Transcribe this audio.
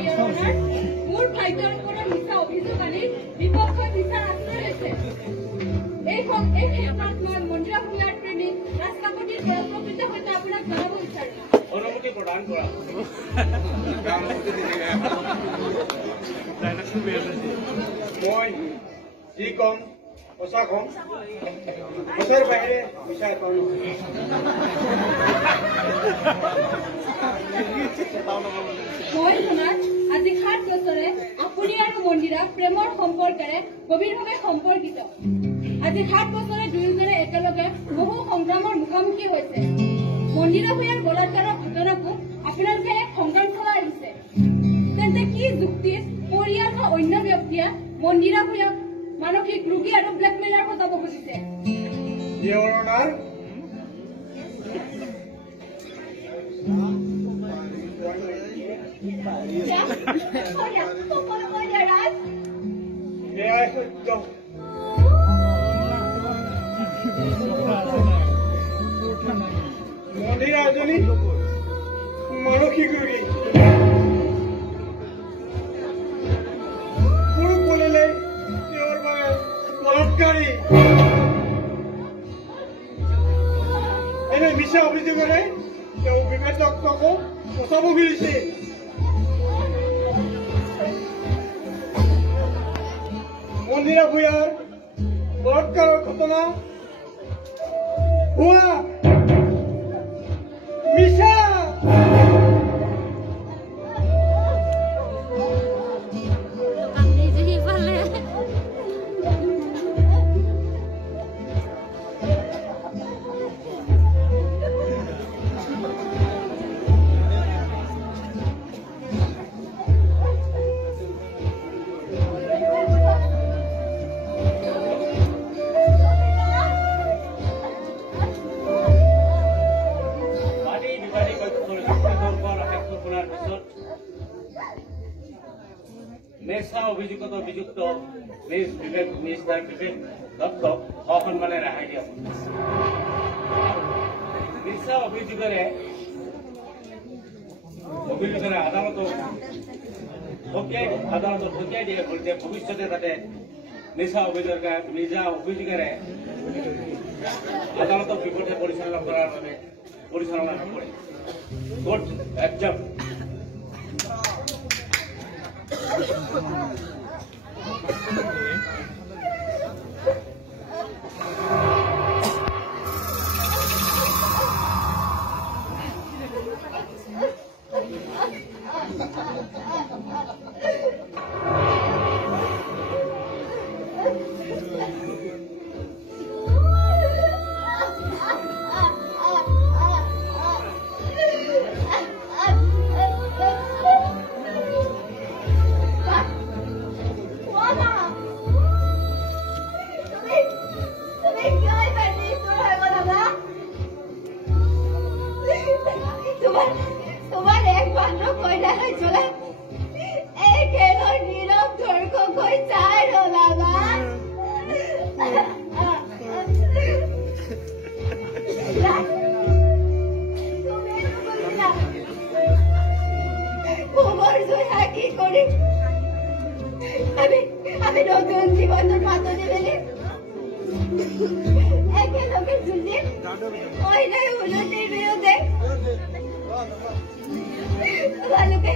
মোৰ ভাইটোৰ ওপৰত মিছা অভিযোগ আনি বিপক্ষৰ বিচাৰ আশ্ৰয় লৈছে। এই ক্ষেত্ৰত মই মন্দিৰা ভূঞাৰ প্ৰেমী ৰাষ্ট্ৰপতিৰ প্ৰকৃত সৈতে আপোনাক জনাব বিচাৰো। অনুমতি প্ৰদান কৰা। মই যি কম সঁচা কম, সঁচাৰ বাহিৰে মিছা কওঁ। মই শুনাত আজি 7 বছৰে আপুনি আৰু মন্দিৰা প্ৰেমৰ সম্পৰ্কেৰে গভীৰভাৱে সম্পৰ্কিত। আজি 7 বছৰে দুয়োজনে একেলগে বহু সংগ্ৰামৰ মুখামুখি হৈছে। মন্দিৰা ভূঞাৰ বলাৎকাৰৰ ঘটনাকো আপোনালোকে এক সংগ্ৰাম চলাই আহিছে। তেন্তে কি যুক্তিত পৰিয়াল বা অন্য ব্যক্তিয়ে মন্দিৰা ভূঞাক মানসিক ৰোগী আৰু ব্লেকমেইলাৰ সজাব খুজিছে? মন্দিৰা এজনী মানসিক ৰোগী। পুৰুষ বলিলে তেওঁৰ বাবে বলৎকাৰী। এনে মিছা অভিযোগেৰে তেওঁ বিবেচককো বচাব খুজিছে। মন্দিৰা ভূঞাৰ বলৎকাৰৰ ঘটনা ভুৱা, মিছা। মিছা অভিযোগত অভিযুক্ত মিষ্টাৰ বিবেক দত্তক সসন্মানে ৰেহাই দিয়া হ'ল। মিছা অভিযোগেৰে আদালতক সকীয়াই দিয়া হ'ল যে ভৱিষ্যতে যাতে মিছা অভিযোগেৰে আদালতক বিপথে পৰিচালনা কৰাৰ বাবে পৰিচালনা নকৰে। কোৰ্ট একজাম তোমার একমাত্র কইনা চলে নীরব ধর্ক কই চাই বাবা। কি করি আমি নতুন জীবনের মাতনে ফেলে একেলগে ঝুলি ওই নাই উন্নতির বিরুদ্ধে ভালোকে